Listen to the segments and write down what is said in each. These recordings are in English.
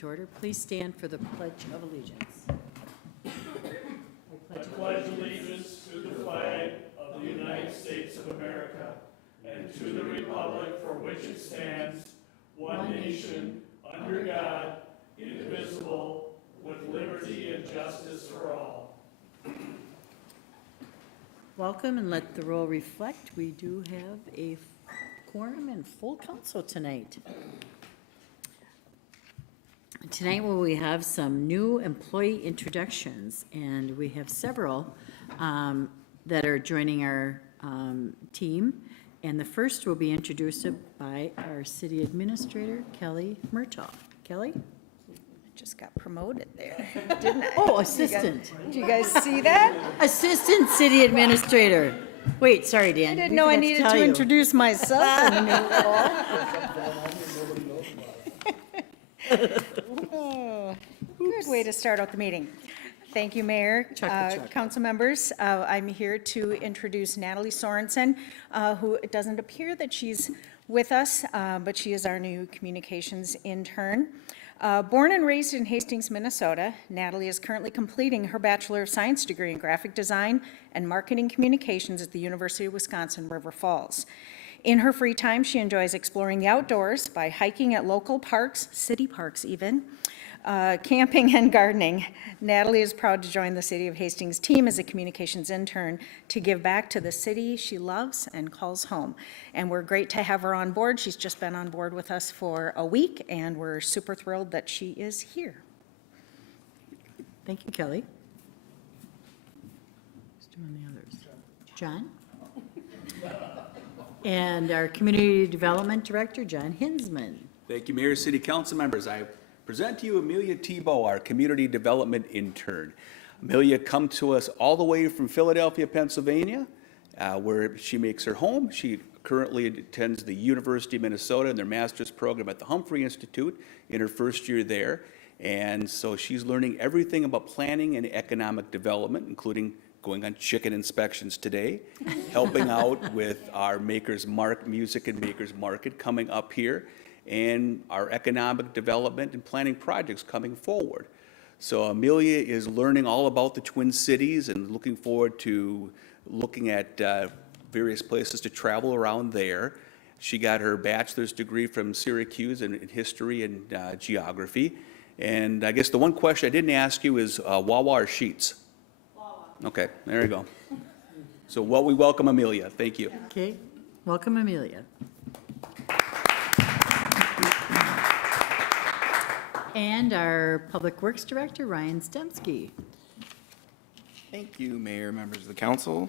to order. Please stand for the Pledge of Allegiance. I pledge allegiance to the flag of the United States of America and to the republic for which it stands, one nation, under God, indivisible, with liberty and justice for all. Welcome, and let the roll reflect. We do have a quorum and full council tonight. Tonight we have some new employee introductions, and we have several that are joining our team. And the first will be introduced by our city administrator, Kelly Murtaugh. Kelly? Just got promoted there, didn't I? Oh, assistant. Did you guys see that? Assistant city administrator. Wait, sorry, Dan. I didn't We know I forgot needed tell to you. introduce myself in the new role. Oh, good way to start out the meeting. Thank you, Mayor, council members. I'm here to introduce Natalie Sorenson, who it doesn't appear that she's with us, but she is our new communications intern. Born and raised in Hastings, Minnesota, Natalie is currently completing her Bachelor of Science degree in Graphic Design and Marketing Communications at the University of Wisconsin, River Falls. In her free time, she enjoys exploring the outdoors by hiking at local parks, city parks even, camping and gardening. Natalie is proud to join the City of Hastings team as a communications intern to give back to the city she loves and calls home. And we're great to have her on board. She's just been on board with us for a week, and we're super thrilled that she is here. Thank you, Kelly. Who's doing the others? John? And our Community Development Director, John Hinsman. Thank you, Mayor, City Council members. I present to you Amelia Thibault, our Community Development Intern. Amelia comes to us all the way from Philadelphia, Pennsylvania, where she makes her home. She currently attends the University of Minnesota in their master's program at the Humphrey Institute in her first year there. And so she's learning everything about planning and economic development, including going on chicken inspections today, helping out with our Music and Makers Market coming up here, and our economic development and planning projects coming forward. So Amelia is learning all about the Twin Cities and looking forward to looking at various places to travel around there. She got her bachelor's degree from Syracuse in history and geography. And I guess the one question I didn't ask you is Wawa or Sheetz? Okay, there you go. So we welcome Amelia. Thank you. Okay, welcome, Amelia. And our Public Works Director, Ryan Stemsky. Thank you, Mayor, members of the council.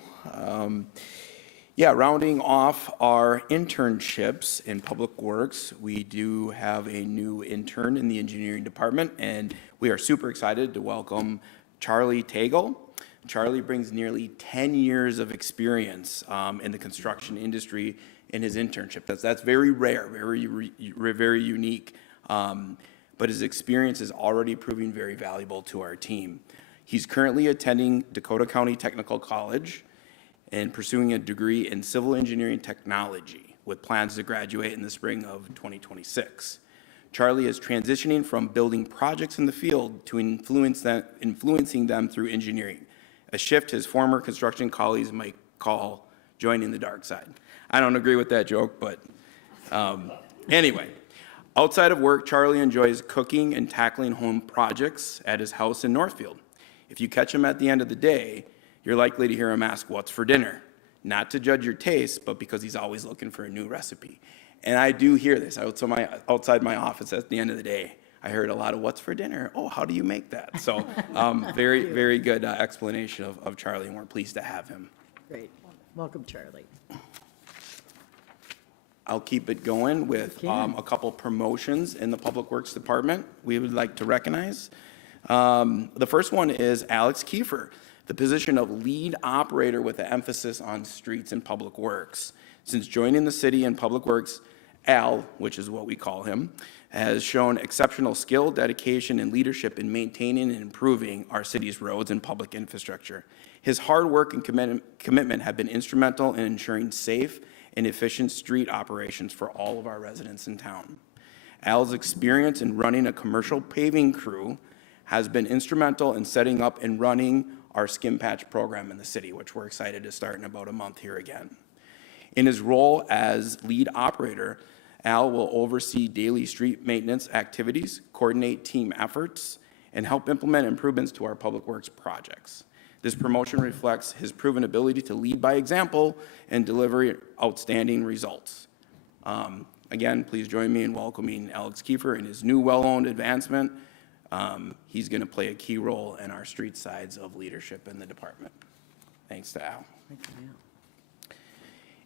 Rounding off our internships in Public Works, we do have a new intern in the engineering department, and we are super excited to welcome Charlie Toegel. Charlie brings nearly 10 years of experience in the construction industry in his internship. That's very rare, very unique. But his experience is already proving very valuable to our team. He's currently attending Dakota County Technical College and pursuing a degree in civil engineering technology with plans to graduate in the spring of 2026. Charlie is transitioning from building projects in the field to influencing them through engineering, a shift his former construction colleagues might call joining the dark side. I don't agree with that joke, but anyway. Outside of work, Charlie enjoys cooking and tackling home projects at his house in Northfield. If you catch him at the end of the day, you're likely to hear him ask, "What's for dinner?" Not to judge your taste, but because he's always looking for a new recipe. And I do hear this outside my office at the end of the day. I heard a lot of "What's for dinner?" "Oh, how do you make that?" So very, very good explanation of Charlie, and we're pleased to have him. Great. Welcome, Charlie. I'll keep it going with a couple promotions in the Public Works Department we would like to recognize. The first one is Alex Kieffer, the position of lead operator with an emphasis on streets and public works. Since joining the city in Public Works, Al, which is what we call him, has shown exceptional skill, dedication, and leadership in maintaining and improving our city's roads and public infrastructure. His hard work and commitment have been instrumental in ensuring safe and efficient street operations for all of our residents in town. Al's experience in running a commercial paving crew has been instrumental in setting up and running our skim patch program in the city, which we're excited to start in about a month here again. In his role as lead operator, Al will oversee daily street maintenance activities, coordinate team efforts, and help implement improvements to our public works projects. This promotion reflects his proven ability to lead by example and deliver outstanding results. Again, please join me in welcoming Alex Kieffer in his new well-owned advancement. He's going to play a key role in our street sides of leadership in the department. Thanks to Al.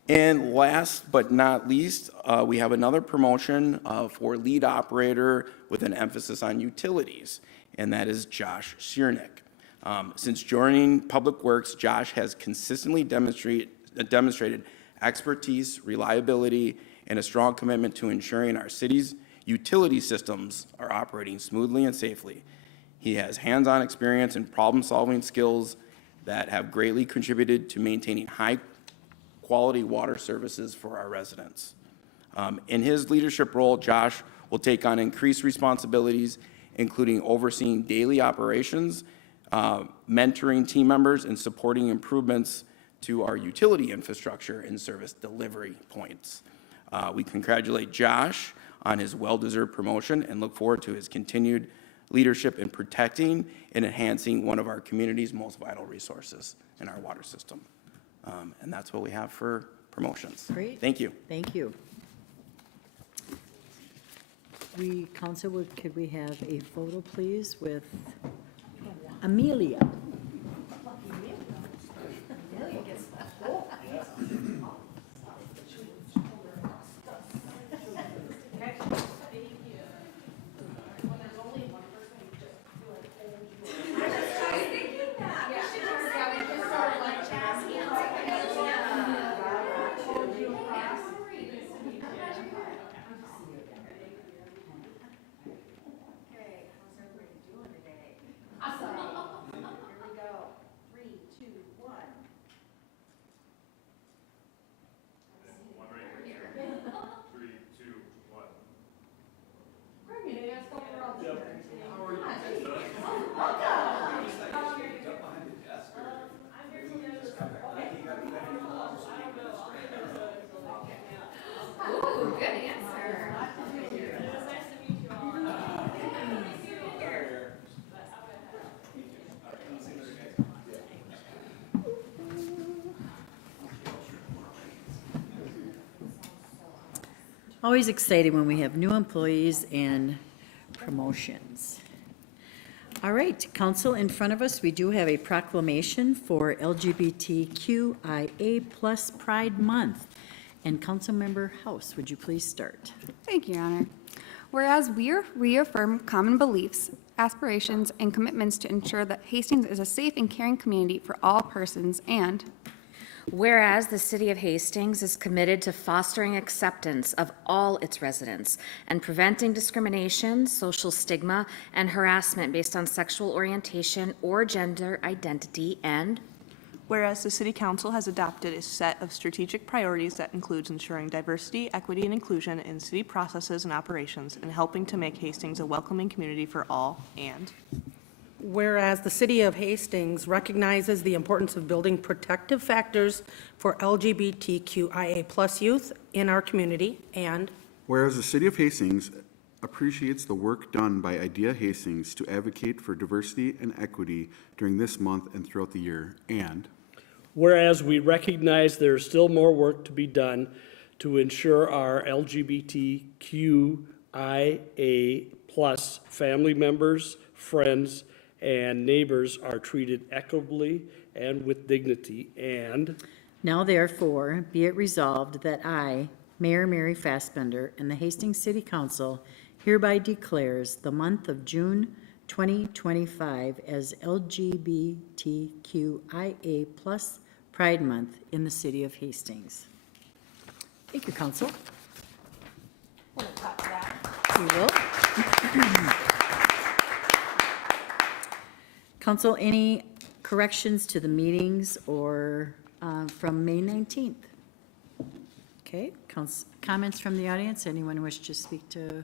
And last but not least, we have another promotion for lead operator with an emphasis on utilities, and that is Josh Sirinek. Since joining Public Works, Josh has consistently demonstrated expertise, reliability, and a strong commitment to ensuring our city's utility systems are operating smoothly and safely. He has hands-on experience and problem-solving skills that have greatly contributed to maintaining high-quality water services for our residents. In his leadership role, Josh will take on increased responsibilities, including overseeing daily operations, mentoring team members, and supporting improvements to our utility infrastructure and service delivery points. We congratulate Josh on his well-deserved promotion and look forward to his continued leadership in protecting and enhancing one of our community's most vital resources in our water system. And that's what we have for promotions. Great. Thank you. Thank you. Council, could we have a photo, please, with Amelia? Always exciting when we have new employees and promotions. All right, council, in front of us, we do have a proclamation for LGBTQIA plus Pride Month. And Councilmember House, would you please start? Thank you, Your Honor. Whereas we reaffirm common beliefs, aspirations, and commitments to ensure that Hastings is a safe and caring community for all persons, and whereas the City of Hastings is committed to fostering acceptance of all its residents and preventing discrimination, social stigma, and harassment based on sexual orientation or gender identity, and whereas the City Council has adopted a set of strategic priorities that includes ensuring diversity, equity, and inclusion in city processes and operations and helping to make Hastings a welcoming community for all, and whereas the City of Hastings recognizes the importance of building protective factors for LGBTQIA plus youth in our community, and whereas the City of Hastings appreciates the work done by Idea Hastings to advocate for diversity and equity during this month and throughout the year, and whereas we recognize there is still more work to be done to ensure our LGBTQIA plus family members, friends, and neighbors are treated equitably and with dignity, and Now therefore, be it resolved that I, Mayor Mary Fassbender, and the Hastings City Council hereby declares the month of June 2025 as LGBTQIA plus Pride Month in the City of Hastings. Thank you, Council. we'll talk to that. We will. Council, any corrections to the meetings or from May 19th? Okay, comments from the audience? Anyone wish to speak to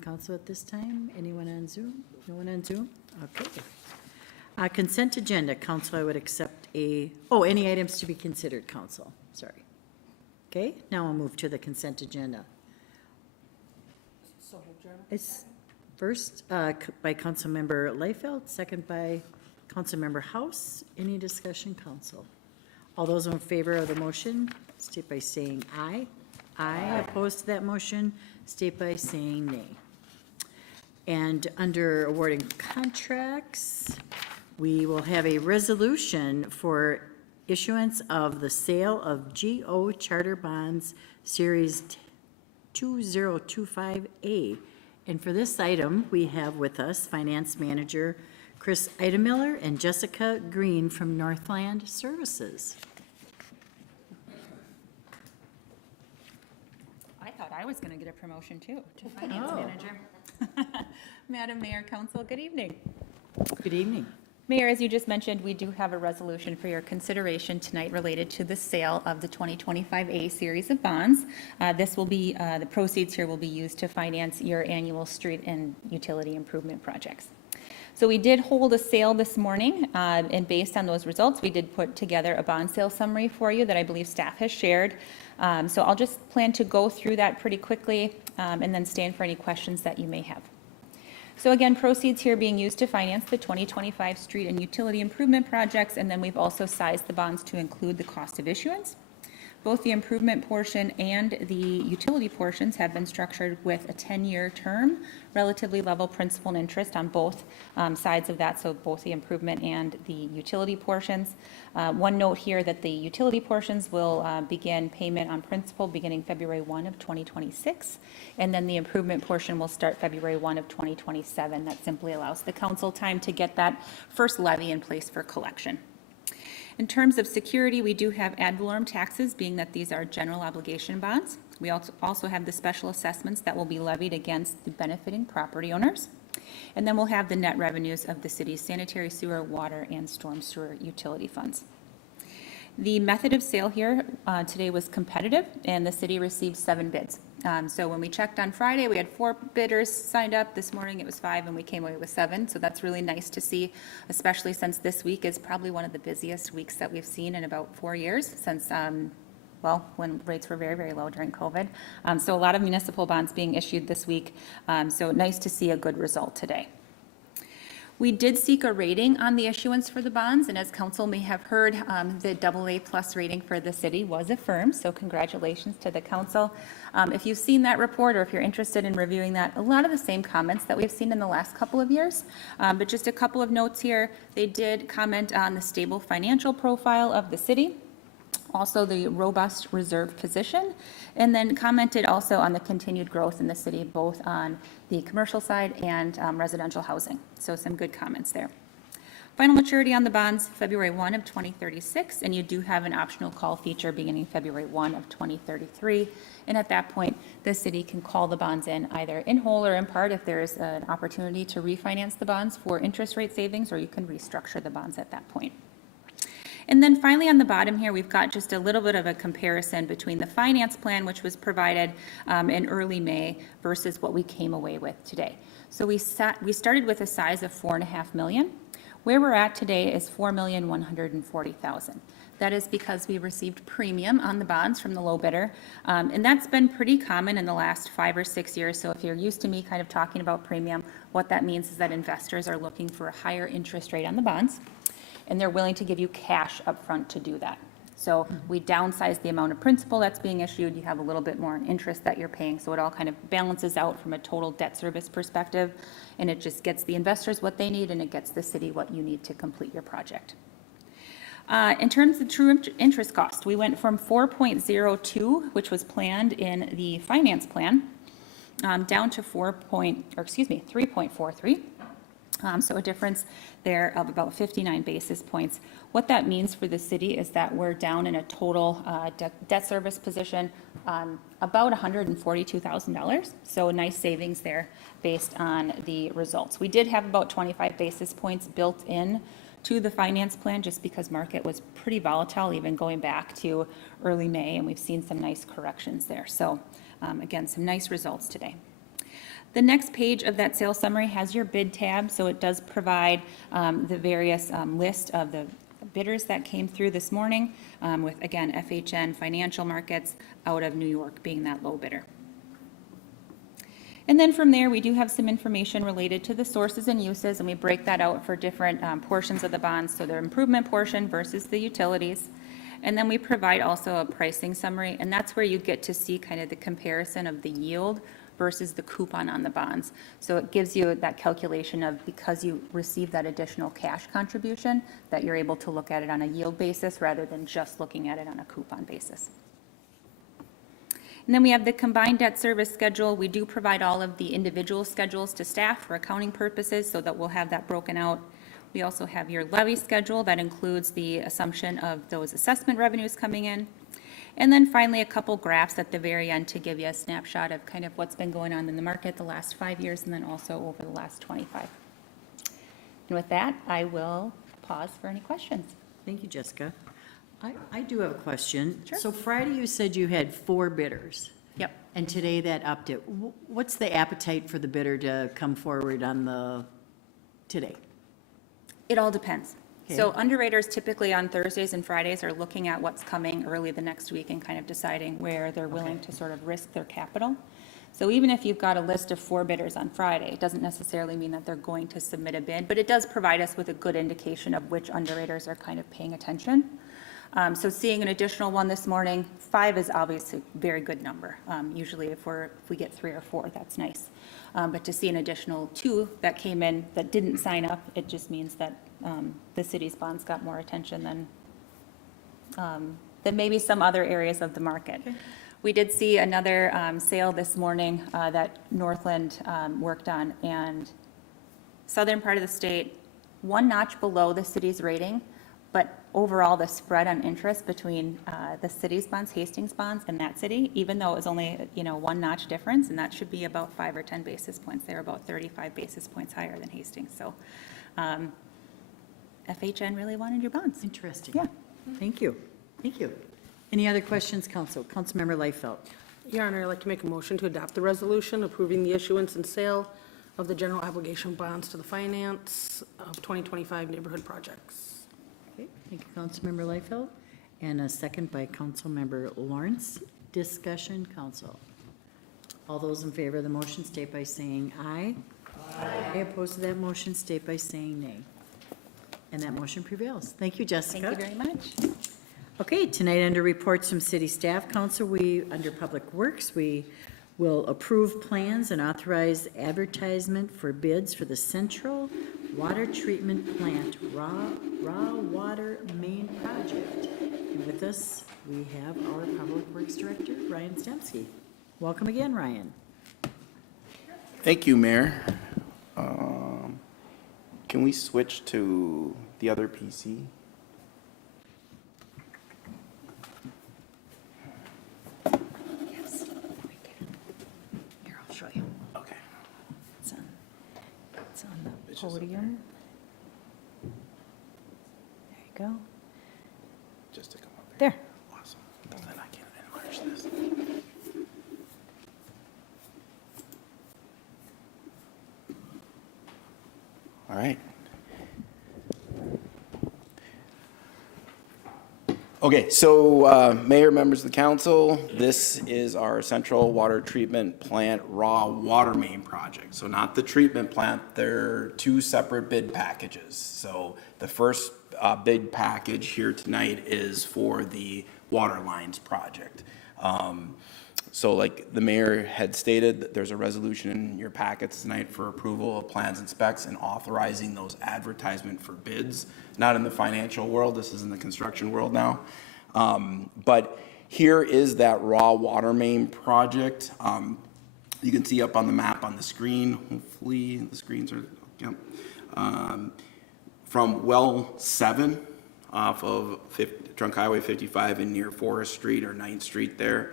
council at this time? Anyone on Zoom? No one on Zoom? Okay. Consent agenda, council, I would accept any items to be considered, council, sorry. Okay, now we'll move to the consent agenda. It's first by Councilmember Leifeld, second by Councilmember House. Any discussion, council? All those in favor of the motion, state by saying aye. Aye. Opposed to that motion, state by saying nay. And under awarding contracts, we will have a resolution for issuance of the sale of GO Charter Bonds Series 2025A. And for this item, we have with us Finance Manager Chris Idemiller and Jessica Green from Northland Services. I thought I was going to get a promotion too, to Finance Manager. Madam Mayor, Council, good evening. Good evening. Mayor, as you just mentioned, we do have a resolution for your consideration tonight related to the sale of the 2025A series of bonds. This will be, the proceeds here will be used to finance your annual street and utility improvement projects. So we did hold a sale this morning, and based on those results, we did put together a bond sale summary for you that I believe staff has shared. So I'll just plan to go through that pretty quickly and then stand for any questions that you may have. So again, proceeds here being used to finance the 2025 street and utility improvement projects, and then we've also sized the bonds to include the cost of issuance. Both the improvement portion and the utility portions have been structured with a 10-year term, relatively level principal and interest on both sides of that, so both the improvement and the utility portions. One note here that the utility portions will begin payment on principal beginning February 1 of 2026, and then the improvement portion will start February 1 of 2027. That simply allows the council time to get that first levy in place for collection. In terms of security, we do have ad valorem taxes, being that these are general obligation bonds. We also have the special assessments that will be levied against the benefiting property owners. And then we'll have the net revenues of the city's sanitary sewer, water, and storm sewer utility funds. The method of sale here today was competitive, and the city received 7 bids. So when we checked on Friday, we had 4 bidders signed up. This morning it was 5, and we came away with 7. So that's really nice to see, especially since this week is probably one of the busiest weeks that we've seen in about 4 years since, well, when rates were very, very low during COVID. So a lot of municipal bonds being issued this week. So nice to see a good result today. We did seek a rating on the issuance for the bonds, and as council may have heard, the AA+ rating for the city was affirmed, so congratulations to the council. If you've seen that report, or if you're interested in reviewing that, a lot of the same comments that we've seen in the last couple of years, but just a couple of notes here. They did comment on the stable financial profile of the city, also the robust reserve position, and then commented also on the continued growth in the city, both on the commercial side and residential housing. So some good comments there. Final maturity on the bonds, February 1 of 2036, and you do have an optional call feature beginning February 1 of 2033. And at that point, the city can call the bonds in either in whole or in part if there's an opportunity to refinance the bonds for interest rate savings, or you can restructure the bonds at that point. And then finally on the bottom here, we've got just a little bit of a comparison between the finance plan, which was provided in early May, versus what we came away with today. So we started with a size of $4.5 million. Where we're at today is $4,140,000. That is because we received premium on the bonds from the low bidder, and that's been pretty common in the last 5 or 6 years. So if you're used to me kind of talking about premium, what that means is that investors are looking for a higher interest rate on the bonds, and they're willing to give you cash up front to do that. So we downsize the amount of principal that's being issued. You have a little bit more in interest that you're paying. So it all kind of balances out from a total debt service perspective, and it just gets the investors what they need, and it gets the city what you need to complete your project. In terms of true interest cost, we went from 4.02, which was planned in the finance plan, down to 3.43. So a difference there of about 59 basis points. What that means for the city is that we're down in a total debt service position about $142,000. So nice savings there based on the results. We did have about 25 basis points built in to the finance plan just because market was pretty volatile, even going back to early May, and we've seen some nice corrections there. So again, some nice results today. The next page of that sales summary has your bid tab, so it does provide the various list of the bidders that came through this morning, with, again, FHN Financial Markets out of New York being that low bidder. And then from there, we do have some information related to the sources and uses, and we break that out for different portions of the bonds, so the improvement portion versus the utilities. And then we provide also a pricing summary, and that's where you get to see kind of the comparison of the yield versus the coupon on the bonds. So it gives you that calculation of, because you receive that additional cash contribution, that you're able to look at it on a yield basis rather than just looking at it on a coupon basis. And then we have the combined debt service schedule. We do provide all of the individual schedules to staff for accounting purposes, so that we'll have that broken out. We also have your levy schedule that includes the assumption of those assessment revenues coming in. And then finally, a couple graphs at the very end to give you a snapshot of kind of what's been going on in the market the last 5 years and then also over the last 25. And with that, I will pause for any questions. Thank you, Jessica. I do have a question. Sure. So Friday, you said you had 4 bidders. Yep. And today that upped it. What's the appetite for the bidder to come forward on today? It all depends. Okay. So underwriters typically on Thursdays and Fridays are looking at what's coming early the next week and kind of deciding where they're willing to sort of risk their capital. So even if you've got a list of 4 bidders on Friday, it doesn't necessarily mean that they're going to submit a bid, but it does provide us with a good indication of which underwriters are kind of paying attention. So seeing an additional one this morning, 5 is obviously a very good number. Usually if we get 3 or 4, that's nice. But to see an additional 2 that came in that didn't sign up, it just means that the city's bonds got more attention than maybe some other areas of the market. Okay. We did see another sale this morning that Northland worked on, and southern part of the state, 1 notch below the city's rating, but overall the spread on interest between the city's bonds, Hastings bonds, and that city, even though it was only 1 notch difference, and that should be about 5 or 10 basis points. They're about 35 basis points higher than Hastings. So FHN really wanted your bonds. Interesting. Yeah. Thank you. Thank you. Any other questions, Council? Councilmember Leifeld. Your Honor, I'd like to make a motion to adopt the resolution approving the issuance and sale of the general obligation bonds to the finance of 2025 neighborhood projects. Okay, thank you, Councilmember Leifeld. And a second by Councilmember Lawrence. Discussion, Council. All those in favor of the motion state by saying aye. Aye. Opposed to that motion state by saying nay. And that motion prevails. Thank you, Jessica. Thank you very much. Okay, tonight under reports from City Staff Council, under Public Works, we will approve plans and authorize advertisement for bids for the Central Water Treatment Plant raw water main project. And with us, we have our Public Works Director, Ryan Stemsky. Welcome again, Ryan. Thank you, Mayor. Can we switch to the other PC? Yes, we can. Here, I'll show you. Okay. It's on the podium. There you go. Just to come up here. There. Awesome. Well, then I can enlarge this. All right. Okay, so Mayor, members of the council, this is our Central Water Treatment Plant raw water main project. So not the treatment plant, they're 2 separate bid packages. So the first bid package here tonight is for the water lines project. So like the mayor had stated, there's a resolution in your packets tonight for approval of plans and specs and authorizing those advertisement for bids. Not in the financial world, this is in the construction world now. But here is that raw water main project. You can see up on the map on the screen, hopefully the screens are, yep. From well 7 off of Trunk Highway 55 and near Forest Street or 9th Street there.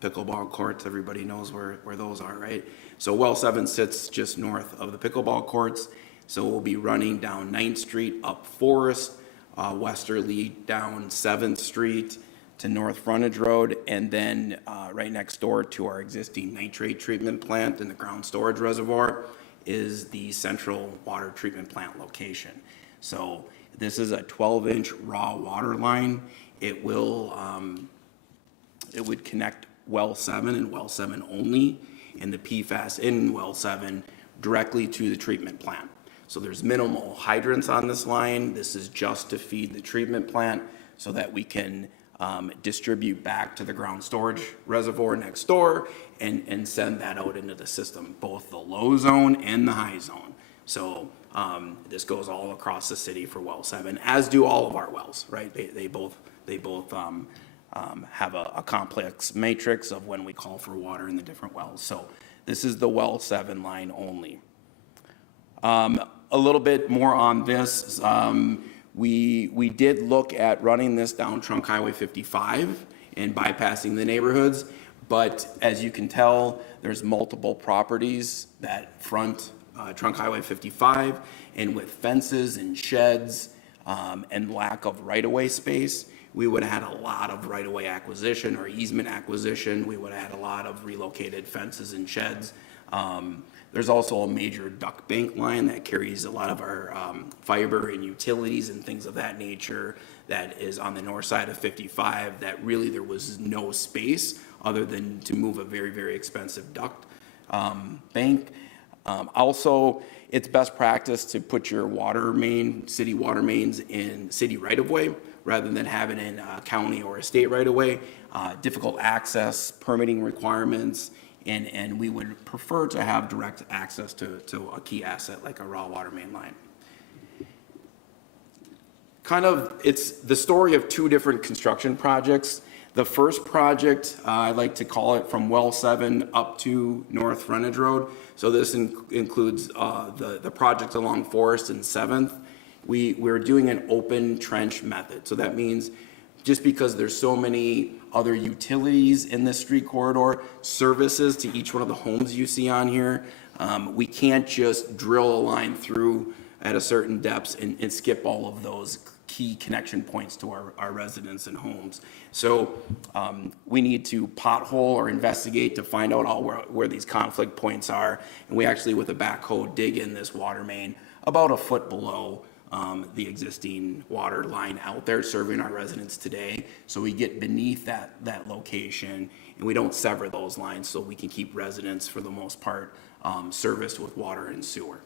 Pickleball courts, everybody knows where those are, right? So well 7 sits just north of the pickleball courts. So we'll be running down 9th Street up Forest, westerly down 7th Street, to North Frontage Road, and then right next door to our existing nitrate treatment plant in the ground storage reservoir is the central water treatment plant location. So this is a 12-inch raw water line. It will, it would connect well 7 and well 7 only, and the PFAS in well 7 directly to the treatment plant. So there's minimal hydrants on this line. This is just to feed the treatment plant so that we can distribute back to the ground storage reservoir next door and send that out into the system, both the low zone and the high zone. So this goes all across the city for well 7, as do all of our wells, right? They both have a complex matrix of when we call for water in the different wells. So this is the well 7 line only. A little bit more on this. We did look at running this down Trunk Highway 55 and bypassing the neighborhoods, but as you can tell, there's multiple properties that front Trunk Highway 55, and with fences and sheds and lack of right-of-way space, we would have had a lot of right-of-way acquisition or easement acquisition. We would have had a lot of relocated fences and sheds. There's also a major duct bank line that carries a lot of our fiber and utilities and things of that nature that is on the north side of 55 that really there was no space other than to move a very, very expensive duct bank. Also, it's best practice to put your water main, city water mains in city right-of-way rather than having it in a county or a state right-of-way. Difficult access, permitting requirements, and we would prefer to have direct access to a key asset like a raw water main line. It's the story of two different construction projects. The first project, I like to call it from well 7 up to North Frontage Road. So this includes the project along Forest and 7th. We're doing an open trench method. So that means just because there's so many other utilities in this street corridor, services to each one of the homes you see on here, we can't just drill a line through at a certain depth and skip all of those key connection points to our residents and homes. So we need to pothole or investigate to find out all where these conflict points are. And we actually, with a backhoe, dig in this water main about a foot below the existing water line out there serving our residents today. So we get beneath that location and we don't sever those lines so we can keep residents, for the most part, serviced with water and sewer.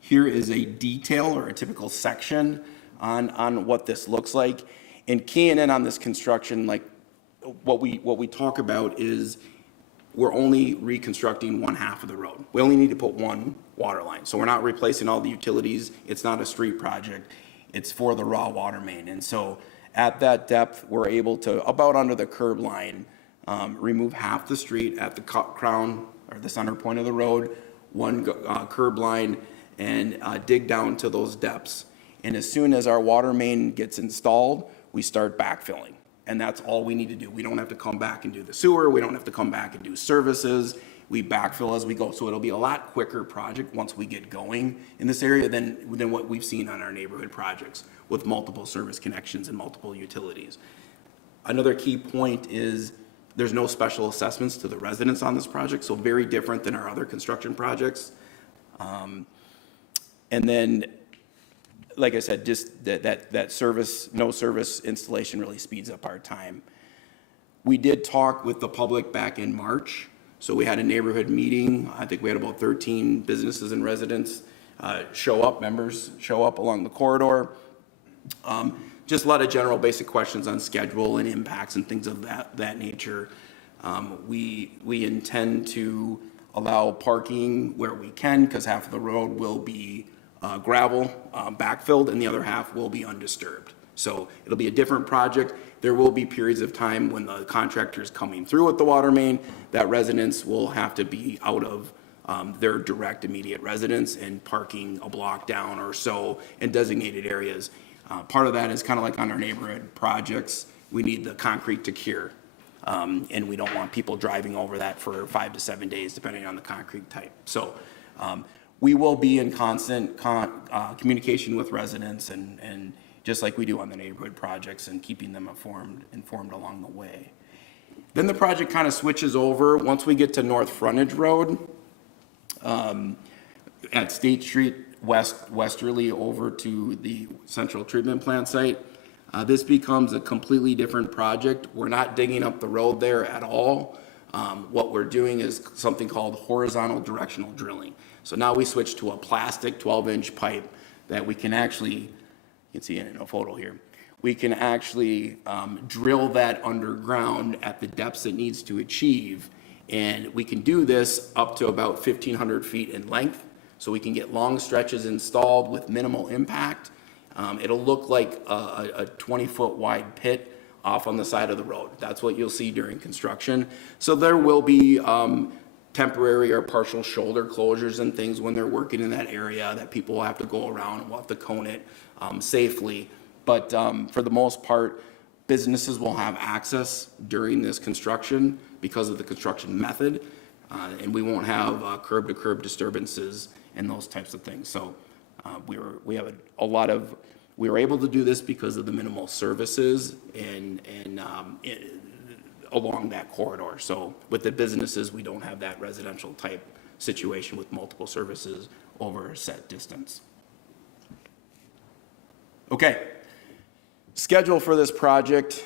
Here is a detail or a typical section on what this looks like. And keying in on this construction, like what we talk about is we're only reconstructing one half of the road. We only need to put one water line. So we're not replacing all the utilities. It's not a street project. It's for the raw water main. And so at that depth, we're able to, about under the curb line, remove half the street at the crown or the center point of the road, one curb line, and dig down to those depths. And as soon as our water main gets installed, we start backfilling. And that's all we need to do. We don't have to come back and do the sewer. We don't have to come back and do services. We backfill as we go. So it'll be a lot quicker project once we get going in this area than what we've seen on our neighborhood projects with multiple service connections and multiple utilities. Another key point is there's no special assessments to the residents on this project, so very different than our other construction projects. And then, like I said, just that service, no service installation really speeds up our time. We did talk with the public back in March. So we had a neighborhood meeting. I think we had about 13 businesses and residents members show up along the corridor. Just a lot of general basic questions on schedule and impacts and things of that nature. We intend to allow parking where we can because half of the road will be gravel backfilled and the other half will be undisturbed. So it'll be a different project. There will be periods of time when the contractor is coming through with the water main that residents will have to be out of their direct immediate residence and parking a block down or so in designated areas. Part of that is kind of like on our neighborhood projects. We need the concrete to cure. And we don't want people driving over that for 5 to 7 days, depending on the concrete type. So we will be in constant communication with residents and just like we do on the neighborhood projects and keeping them informed along the way. Then the project kind of switches over, once we get to North Frontage Road, at State Street westerly over to the Central Treatment Plant site. This becomes a completely different project. We're not digging up the road there at all. What we're doing is something called horizontal directional drilling. So now we switch to a plastic 12-inch pipe that we can actually, you can see it in a photo here, we can actually drill that underground at the depths it needs to achieve. And we can do this up to about 1,500 feet in length. So we can get long stretches installed with minimal impact. It'll look like a 20-foot wide pit off on the side of the road. That's what you'll see during construction. So there will be temporary or partial shoulder closures and things when they're working in that area that people will have to go around and will have to cone it safely. But for the most part, businesses will have access during this construction because of the construction method. And we won't have curb-to-curb disturbances and those types of things. So we were able to do this because of the minimal services and along that corridor. So with the businesses, we don't have that residential type situation with multiple services over a set distance. Okay, schedule for this project.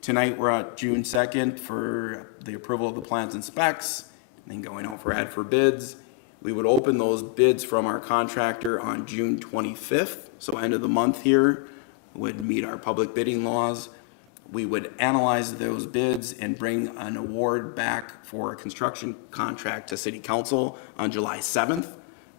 Tonight we're at June 2nd for the approval of the plans and specs, and then going out for ad for bids. We would open those bids from our contractor on June 25th, so end of the month here would meet our public bidding laws. We would analyze those bids and bring an award back for a construction contract to City Council on July 7th,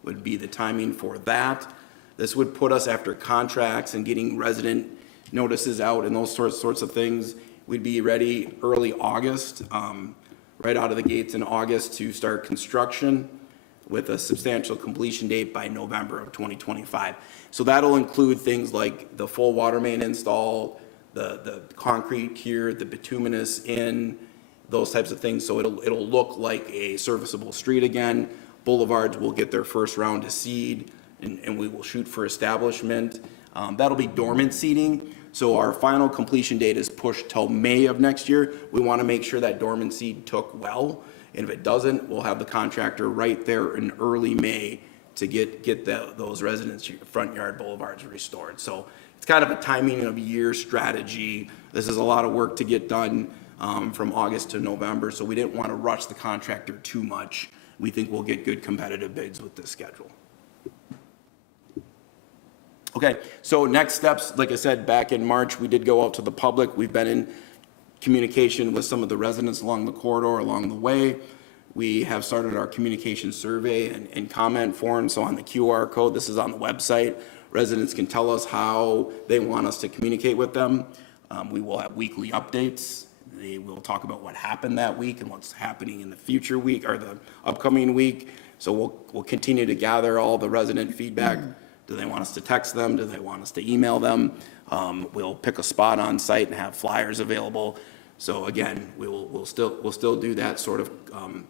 would be the timing for that. This would put us after contracts and getting resident notices out and those sorts of things. We'd be ready early August, right out of the gates in August to start construction with a substantial completion date by November of 2025. So that'll include things like the full water main install, the concrete here, the bituminous in, those types of things. So it'll look like a serviceable street again. Boulevards will get their first round of seed, and we will shoot for establishment. That'll be dormant seeding. So our final completion date is pushed till May of next year. We want to make sure that dormant seed took well. And if it doesn't, we'll have the contractor right there in early May to get those residents' front yard boulevards restored. So it's kind of a timing of year strategy. This is a lot of work to get done from August to November, so we didn't want to rush the contractor too much. We think we'll get good competitive bids with this schedule. Okay, so next steps, like I said, back in March, we did go out to the public. We've been in communication with some of the residents along the corridor along the way. We have started our communication survey and comment form. So on the QR code, this is on the website, residents can tell us how they want us to communicate with them. We will have weekly updates. They will talk about what happened that week and what's happening in the future week or the upcoming week. So we'll continue to gather all the resident feedback. Do they want us to text them? Do they want us to email them? We'll pick a spot on site and have flyers available. So again, we'll still do that sort of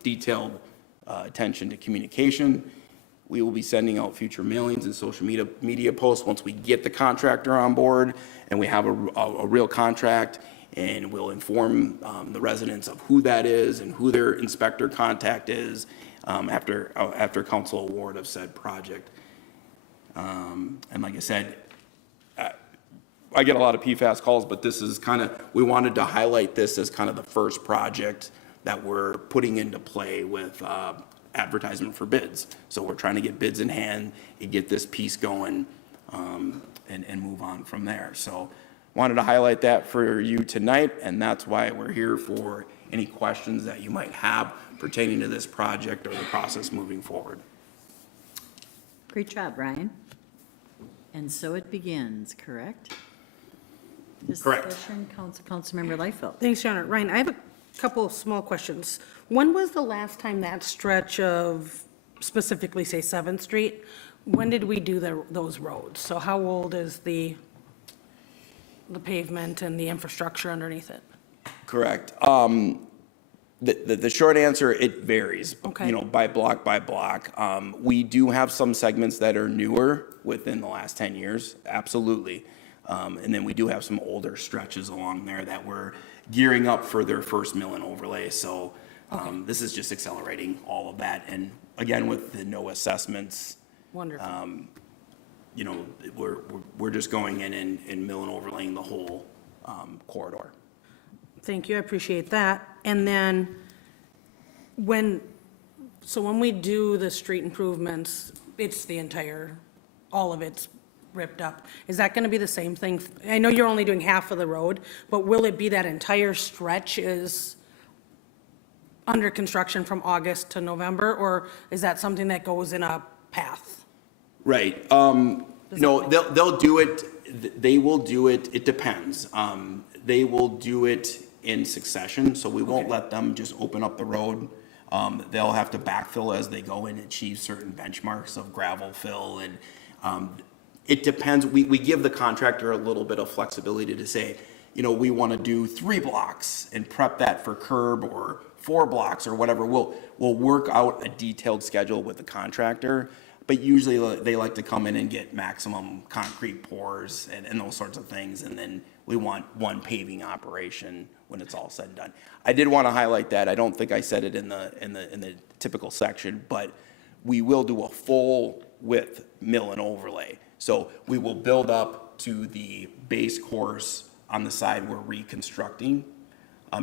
detailed attention to communication. We will be sending out future mailings and social media posts once we get the contractor on board and we have a real contract, and we'll inform the residents of who that is and who their inspector contact is after council award of said project. And like I said, I get a lot of PFAS calls, but this is we wanted to highlight this as kind of the first project that we're putting into play with advertisement for bids. So we're trying to get bids in hand and get this piece going and move on from there. So wanted to highlight that for you tonight, and that's why we're here for any questions that you might have pertaining to this project or the process moving forward. Great job, Ryan. And so it begins, correct? Correct. Discussion, Councilmember Liefeld. Thanks, John. Ryan, I have a couple of small questions. When was the last time that stretch of specifically, say, 7th Street, when did we do those roads? So how old is the pavement and the infrastructure underneath it? Correct. The short answer, it varies, Okay. you know, by block by block. We do have some segments that are newer within the last 10 years, absolutely. And then we do have some older stretches along there that we're gearing up for their first mill and overlay. So this is just accelerating all of that. And again, with the no assessments, Wonderful. you know, we're just going in and mill and overlaying the whole corridor. Thank you, I appreciate that. And then when we do the street improvements, it's the entire, all of it's ripped up. Is that going to be the same thing? I know you're only doing half of the road, but will it be that entire stretch is under construction from August to November? Or is that something that goes in a path? Right. No, they'll do it, they will do it, it depends. They will do it in succession, so we won't let them just open up the road. They'll have to backfill as they go and achieve certain benchmarks of gravel fill, and it depends. We give the contractor a little bit of flexibility to say, you know, we want to do 3 blocks and prep that for curb, or 4 blocks or whatever. We'll work out a detailed schedule with the contractor. But usually they like to come in and get maximum concrete pours and those sorts of things. And then we want one paving operation when it's all said and done. I did want to highlight that. I don't think I said it in the typical section, but we will do a full width mill and overlay. So we will build up to the base course on the side we're reconstructing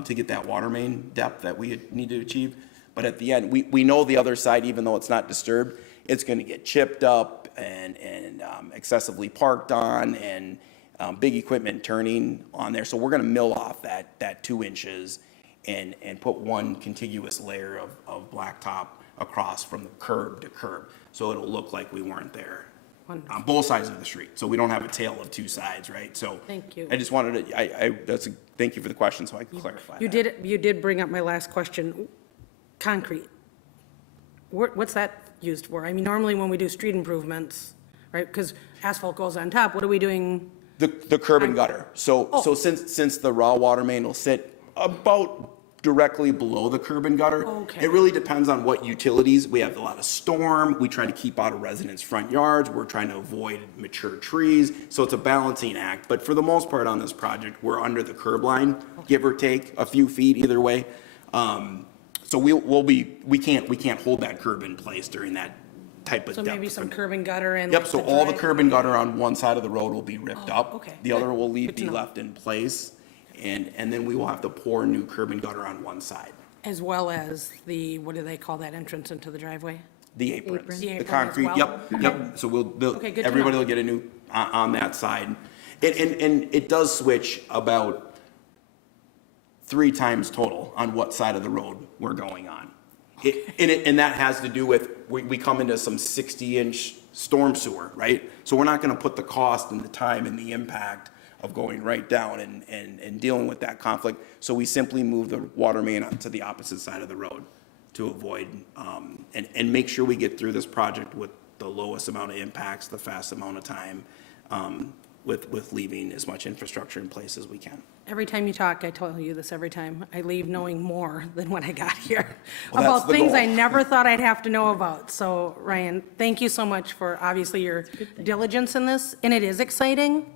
to get that water main depth that we need to achieve. But at the end, we know the other side, even though it's not disturbed, it's going to get chipped up and excessively parked on, and big equipment turning on there. So we're going to mill off that 2 inches and put one contiguous layer of blacktop across from the curb to curb. So it'll look like we weren't there on both sides of the street. So we don't have a tail of 2 sides, right? So Thank you. I just wanted to, thank you for the question so I can clarify You that. you did bring up my last question. Concrete. What's that used for? I mean, normally when we do street improvements, right, because asphalt goes on top, what are we doing? The curb and gutter. So since the raw water main will sit about directly below the curb and gutter. Okay. It really depends on what utilities. We have a lot of storm. We try to keep out of residents' front yards. We're trying to avoid mature trees. So it's a balancing act. But for the most part on this project, we're under the curb line, give or take a few feet either way. So we can't hold that curb in place during that type of So depth. maybe some curb and gutter and. Yep, like so all the drive- curb and gutter on one side of the road will be ripped up. okay, The other good. will Good to be know. left in place. And then we will have to pour new curb and gutter on one side. As well as the, what do they call that entrance into the driveway? The aprons, The the apron as concrete, well? yep. So Okay, good to everybody know. will get a new, on that side. And it does switch about 3 times total on what side of the road we're going on. And that has to do with, we come into some 60-inch storm sewer, right? So we're not gonna put the cost and the time and the impact of going right down and dealing with that conflict. So we simply move the water main to the opposite side of the road to avoid, and make sure we get through this project with the lowest amount of impacts, the fastest amount of time, with leaving as much infrastructure in place as we can. Every time you talk, I tell you this every time, I leave knowing more than when I got here. Well, that's About the things I goal. never thought I'd have to know about. So Ryan, thank you so much for obviously your diligence in this, and it is exciting.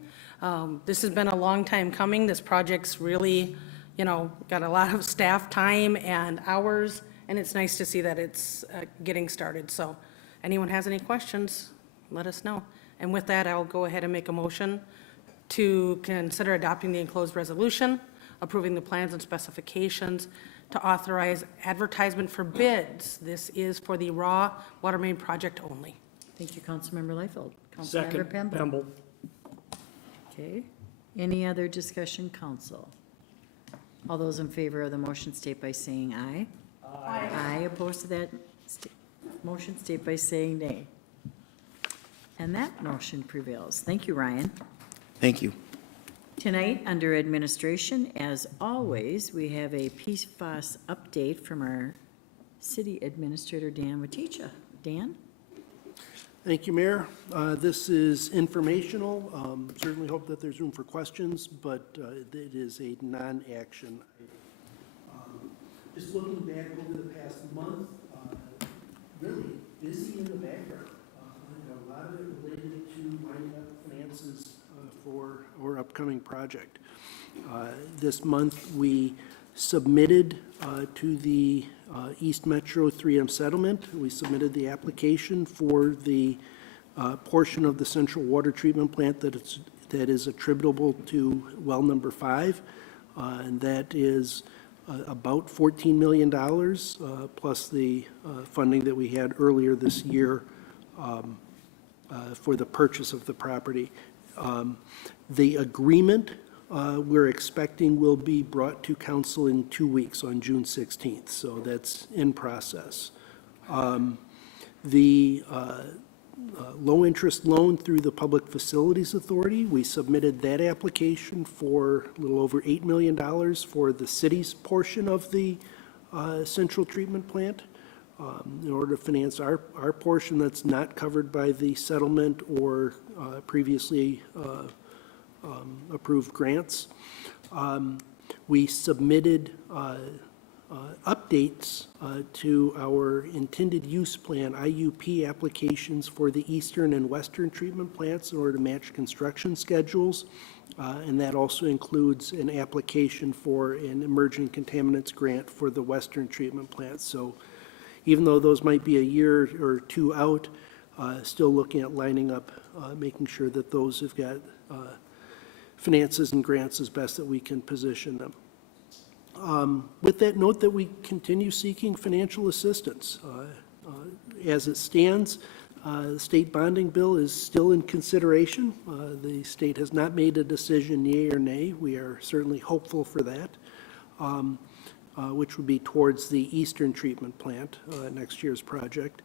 This has been a long time coming. This project's really, got a lot of staff time and hours, and it's nice to see that it's getting started. So anyone has any questions, let us know. And with that, I'll go ahead and make a motion to consider adopting the enclosed resolution, approving the plans and specifications to authorize advertisement for bids. This is for the raw water main project only. Thank you, Councilmember Liefeld. Second, Councilmember Pemble. Pemble. Okay. Any other discussion, council? All those in favor of the motion state by saying aye. Aye. Aye, opposed to that motion state by saying nay. And that motion prevails. Thank you, Ryan. Thank you. Tonight, under administration, as always, we have a PFAS update from our city administrator, Dan Waticha. Dan? Thank you, Mayor. This is informational. Certainly hope that there's room for questions, but it is a non-action. Just looking back over the past month, really busy in the background. A lot of it related to lining up finances for our upcoming project. This month, we submitted to the East Metro 3M settlement. We submitted the application for the portion of the central water treatment plant that is attributable to well number 5, and that is about $14 million, plus the funding that we had earlier this year for the purchase of the property. The agreement we're expecting will be brought to council in 2 weeks, on June 16th, so that's in process. The low-interest loan through the Public Facilities Authority, we submitted that application for a little over $8 million for the city's portion of the central treatment plant in order to finance our portion that's not covered by the settlement or previously approved grants. We submitted updates to our intended use plan, IUP applications for the eastern and western treatment plants in order to match construction schedules. And that also includes an application for an emerging contaminants grant for the western treatment plants. So even though those might be a year or two out, still looking at lining up, making sure that those have got finances and grants as best that we can position them. With that, note that we continue seeking financial assistance. As it stands, the state bonding bill is still in consideration. The state has not made a decision, yea or nay. We are certainly hopeful for that, which would be towards the eastern treatment plant, next year's project.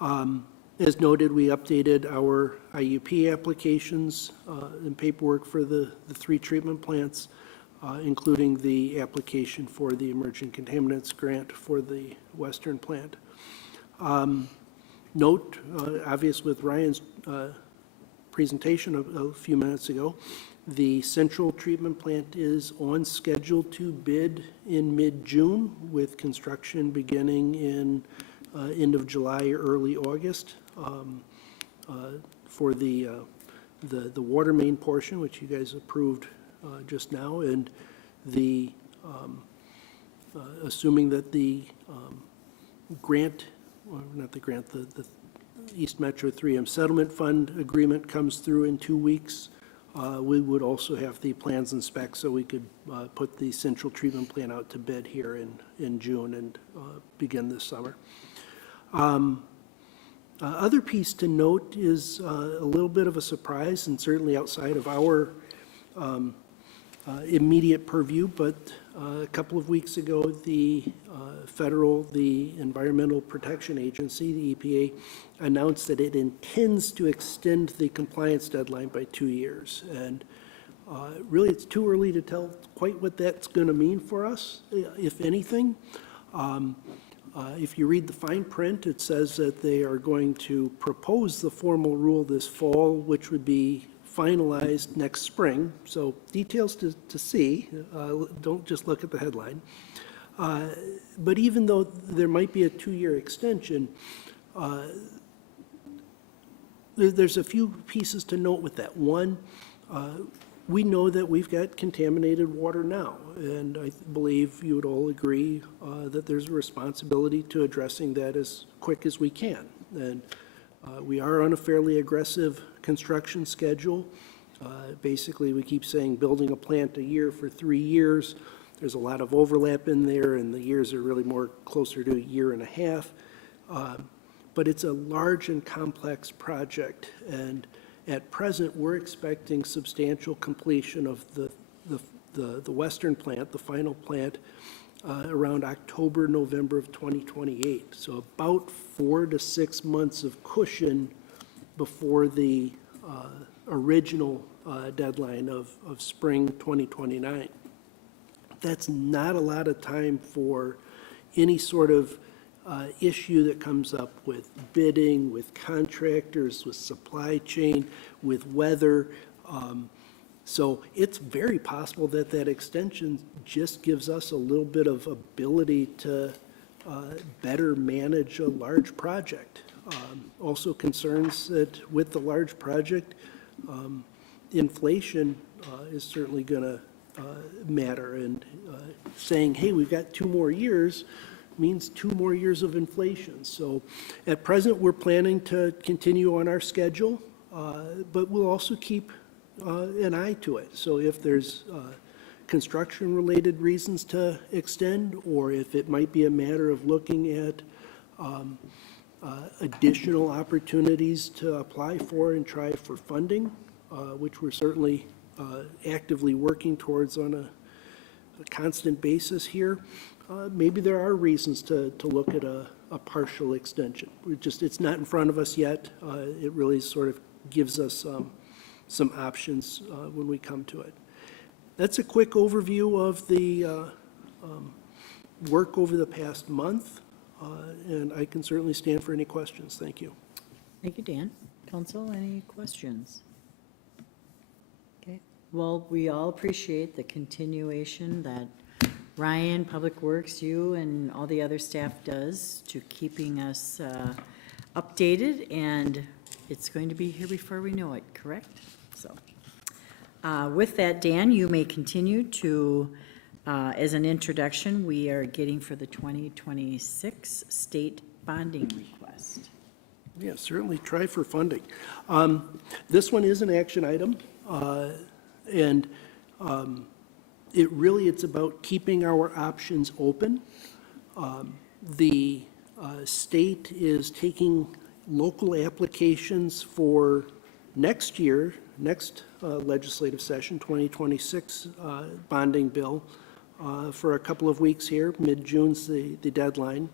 As noted, we updated our IUP applications and paperwork for the 3 treatment plants, including the application for the emerging contaminants grant for the western plant. Note, obvious with Ryan's presentation a few minutes ago, the central treatment plant is on schedule to bid in mid-June, with construction beginning in end of July, early August, for the water main portion, which you guys approved just now, and the assuming that the grant, or not the grant, the East Metro 3M Settlement Fund agreement comes through in 2 weeks, we would also have the plans and specs so we could put the central treatment plant out to bid here in June and begin this summer. Other piece to note is a little bit of a surprise, and certainly outside of our immediate purview, but a couple of weeks ago, the Environmental Protection Agency, the EPA, announced that it intends to extend the compliance deadline by 2 years. And really, it's too early to tell quite what that's going to mean for us, if anything. If you read the fine print, it says that they are going to propose the formal rule this fall, which would be finalized next spring. So details to see. Don't just look at the headline. But even though there might be a 2-year extension, there's a few pieces to note with that. One, we know that we've got contaminated water now, and I believe you would all agree that there's a responsibility to addressing that as quick as we can. And we are on a fairly aggressive construction schedule. Basically, we keep saying building a plant a year for 3 years. There's a lot of overlap in there, and the years are really more closer to a year and a half. But it's a large and complex project, and at present, we're expecting substantial completion of the western plant, the final plant, around October, November of 2028. So about 4 to 6 months of cushion before the original deadline of spring 2029. That's not a lot of time for any sort of issue that comes up with bidding, with contractors, with supply chain, with weather. So it's very possible that that extension just gives us a little bit of ability to better manage a large project. Also concerns that with the large project, inflation is certainly going to matter. And saying, hey, we've got 2 more years means 2 more years of inflation. So at present, we're planning to continue on our schedule, but we'll also keep an eye to it. So if there's construction-related reasons to extend, or if it might be a matter of looking at additional opportunities to apply for and try for funding, which we're certainly actively working towards on a constant basis here, maybe there are reasons to look at a partial extension. It's not in front of us yet. It really sort of gives us some options when we come to it. That's a quick overview of the work over the past month, and I can certainly stand for any questions. Thank you. Thank you, Dan. Council, any questions? Okay, well, we all appreciate the continuation that Ryan, Public Works, you, and all the other staff does to keeping us updated, and it's going to be here before we know it, correct? So, with that, Dan, you may continue to, as an introduction, we are getting for the 2026 state bonding request. Yeah, certainly try for funding. This one is an action item, and it's about keeping our options open. The state is taking local applications for next year, next legislative session, 2026 bonding bill, for a couple of weeks here. Mid-June's the deadline.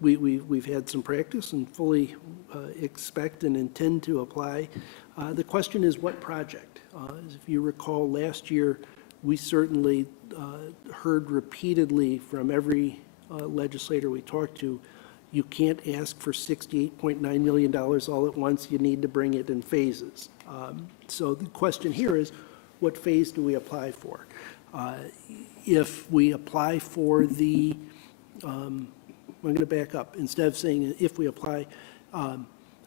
We've had some practice and fully expect and intend to apply. The question is what project? If you recall, last year, we certainly heard repeatedly from every legislator we talked to, you can't ask for $68.9 million all at once. You need to bring it in phases. So the question here is, what phase do we apply for? If we apply for the, I'm going to back up. Instead of saying if we apply,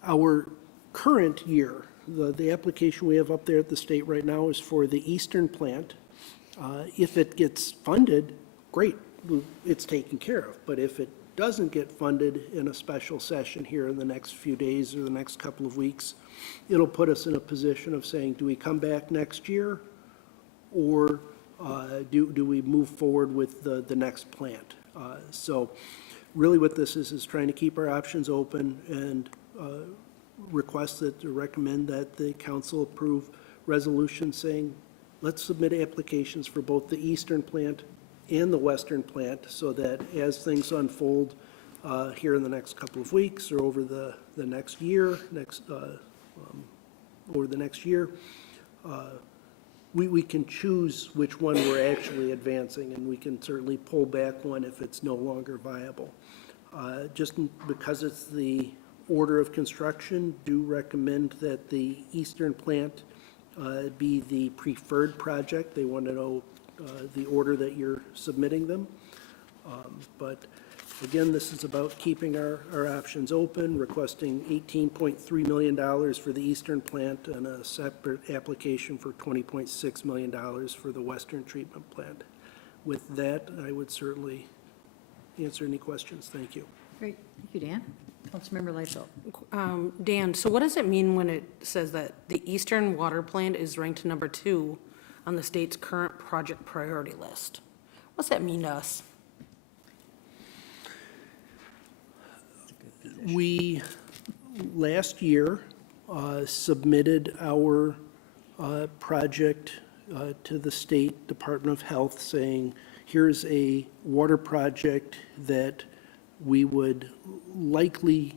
our current year, the application we have up there at the state right now is for the eastern plant. If it gets funded, great, it's taken care of. But if it doesn't get funded in a special session here in the next few days or the next couple of weeks, it'll put us in a position of saying, do we come back next year, or do we move forward with the next plant? So really what this is trying to keep our options open and recommend that the council approve resolution saying, let's submit applications for both the eastern plant and the western plant, so that as things unfold here in the next couple of weeks or over the next year, we can choose which one we're actually advancing, and we can certainly pull back one if it's no longer viable. Just because it's the order of construction, do recommend that the eastern plant be the preferred project. They want to know the order that you're submitting them. But again, this is about keeping our options open, requesting $18.3 million for the eastern plant and a separate application for $20.6 million for the western treatment plant. With that, I would certainly answer any questions. Thank you. Great, thank you, Dan. Councilmember Lytle. Dan, so what does it mean when it says that the eastern water plant is ranked number 2 on the state's current project priority list? What's that mean to us? We, last year, submitted our project to the State Department of Health saying, here's a water project that we would likely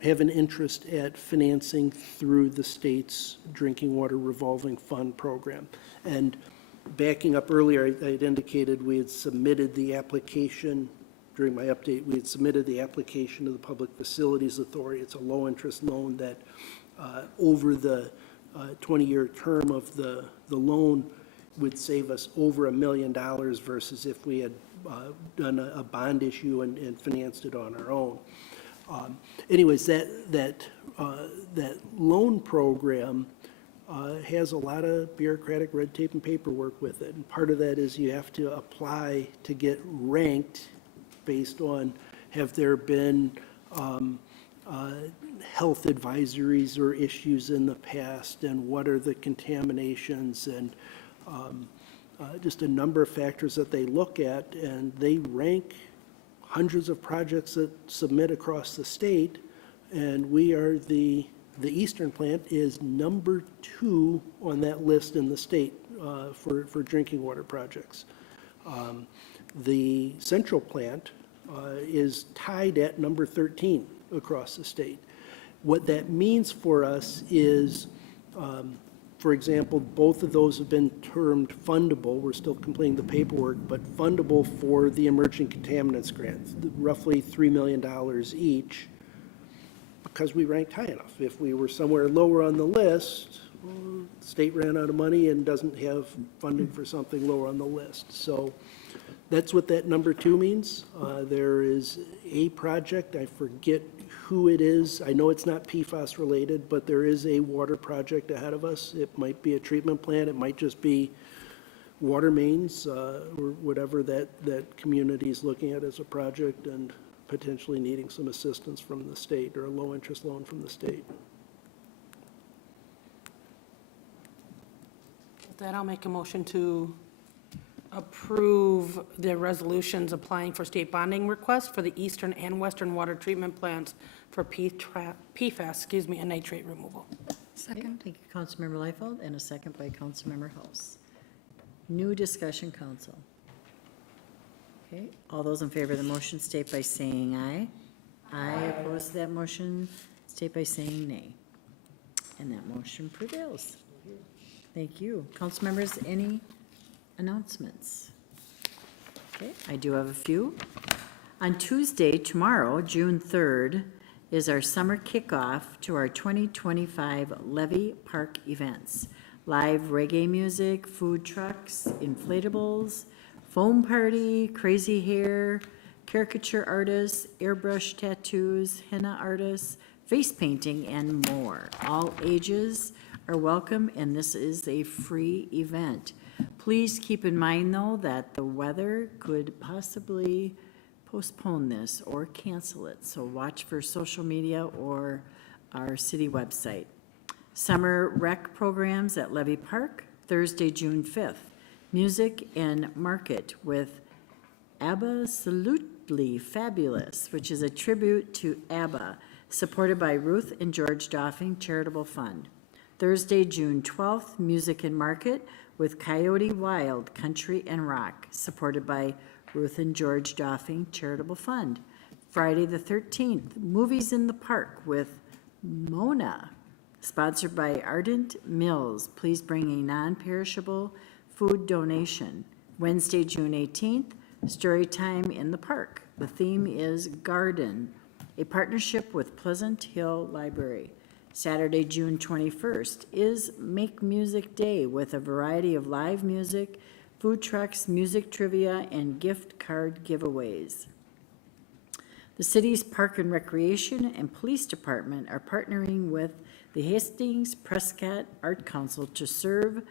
have an interest at financing through the state's Drinking Water Revolving Fund program. And backing up earlier, I had indicated we had submitted the application. During my update, we had submitted the application to the Public Facilities Authority. It's a low-interest loan that over the 20-year term of the loan would save us over $1 million versus if we had done a bond issue and financed it on our own. Anyways, that loan program has a lot of bureaucratic red tape and paperwork with it. And part of that is you have to apply to get ranked based on, have there been health advisories or issues in the past, and what are the contaminations, and just a number of factors that they look at, and they rank hundreds of projects that submit across the state, and we are the Eastern plant is number 2 on that list in the state for drinking water projects. The Central plant is tied at number 13 across the state. What that means for us is, for example, both of those have been termed fundable. We're still completing the paperwork, but fundable for the emerging contaminants grants, roughly $3 million each, because we ranked high enough. If we were somewhere lower on the list, well, the state ran out of money and doesn't have funding for something lower on the list. So that's what that number 2 means. There is a project, I forget who it is. I know it's not PFAS related, but there is a water project ahead of us. It might be a treatment plant, it might just be water mains, or whatever that community is looking at as a project and potentially needing some assistance from the state or a low-interest loan from the state. With that, I'll make a motion to approve the resolutions applying for state bonding requests for the eastern and western water treatment plants for PFAS, and nitrate removal. Second. Thank you, Councilmember Liefeld, and a second by Councilmember House. New discussion, council. Okay, all those in favor of the motion state by saying aye. Aye. Opposed to that motion, state by saying nay. And that motion prevails. Thank you. Council members, any announcements? Okay, I do have a few. On Tuesday, tomorrow, June 3rd, is our summer kickoff to our 2025 Levy Park events. Live reggae music, food trucks, inflatables, foam party, crazy hair, caricature artists, airbrush tattoos, henna artists, face painting, and more. All ages are welcome, and this is a free event. Please keep in mind, though, that the weather could possibly postpone this or cancel it, so watch for social media or our city website. Summer rec programs at Levy Park, Thursday, June 5th. Music and Market with Absolutely Fabulous, which is a tribute to ABBA, supported by Ruth and George Doffing Charitable Fund. Thursday, June 12th, Music and Market with Coyote Wild Country and Rock, supported by Ruth and George Doffing Charitable Fund. Friday the 13th, Movies in the Park with Mona, sponsored by Ardent Mills. Please bring a non-perishable food donation. Wednesday, June 18th, Story Time in the Park. The theme is Garden, a partnership with Pleasant Hill Library. Saturday, June 21st is Make Music Day with a variety of live music, food trucks, music trivia, and gift card giveaways. The city's Park and Recreation and Police Department are partnering with the Hastings Prescott Art Council to serve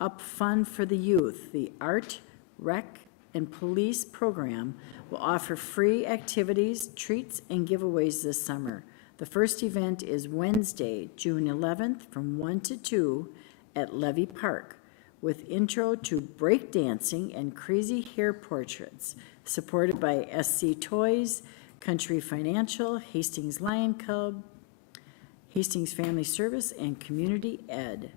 up fun for the youth. The Art, Rec, and Police program will offer free activities, treats, and giveaways this summer. The first event is Wednesday, June 11th from 1 to 2 at Levy Park, with intro to breakdancing and crazy hair portraits, supported by SC Toys, Country Financial, Hastings Lion Club, Hastings Family Service, and Community Ed.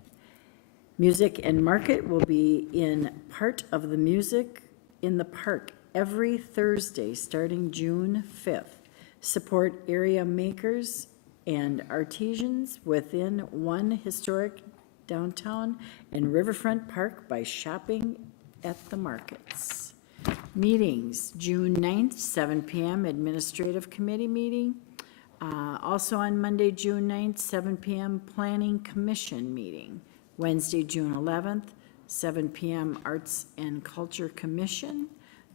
Music and Market will be in part of the Music in the Park every Thursday starting June 5th. Support area makers and artisans within one historic downtown and riverfront park by shopping at the markets. Meetings, June 9th, 7 p.m. Administrative Committee meeting. Also on Monday, June 9th, 7 PM, Planning Commission meeting. Wednesday, June 11th, 7 PM, Arts and Culture Commission.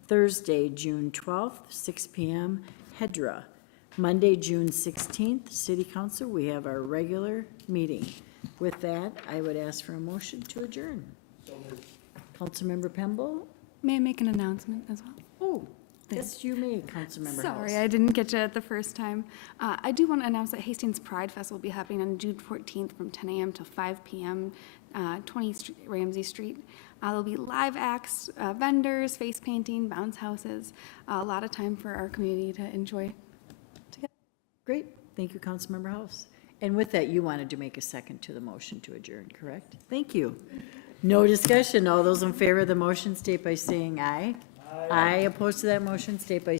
Thursday, June 12th, 6 PM, Hedra. Monday, June 16th, City Council, we have our regular meeting. With that, I would ask for a motion to adjourn. Councilmember Pemble? May I make an announcement as well? Oh, yes, you may, Councilmember House. Sorry, I didn't get you at the first time. I do want to announce that Hastings Pride Fest will be happening on June 14th from 10 a.m. to 5 p.m., 20 Ramsey Street. There'll be live acts, vendors, face painting, bounce houses, a lot of time for our community to enjoy together. Great, thank you, Councilmember House. And with that, you wanted to make a second to the motion to adjourn, correct? Thank you. No discussion, all those in favor of the motion state by saying aye. Aye, opposed to that motion state by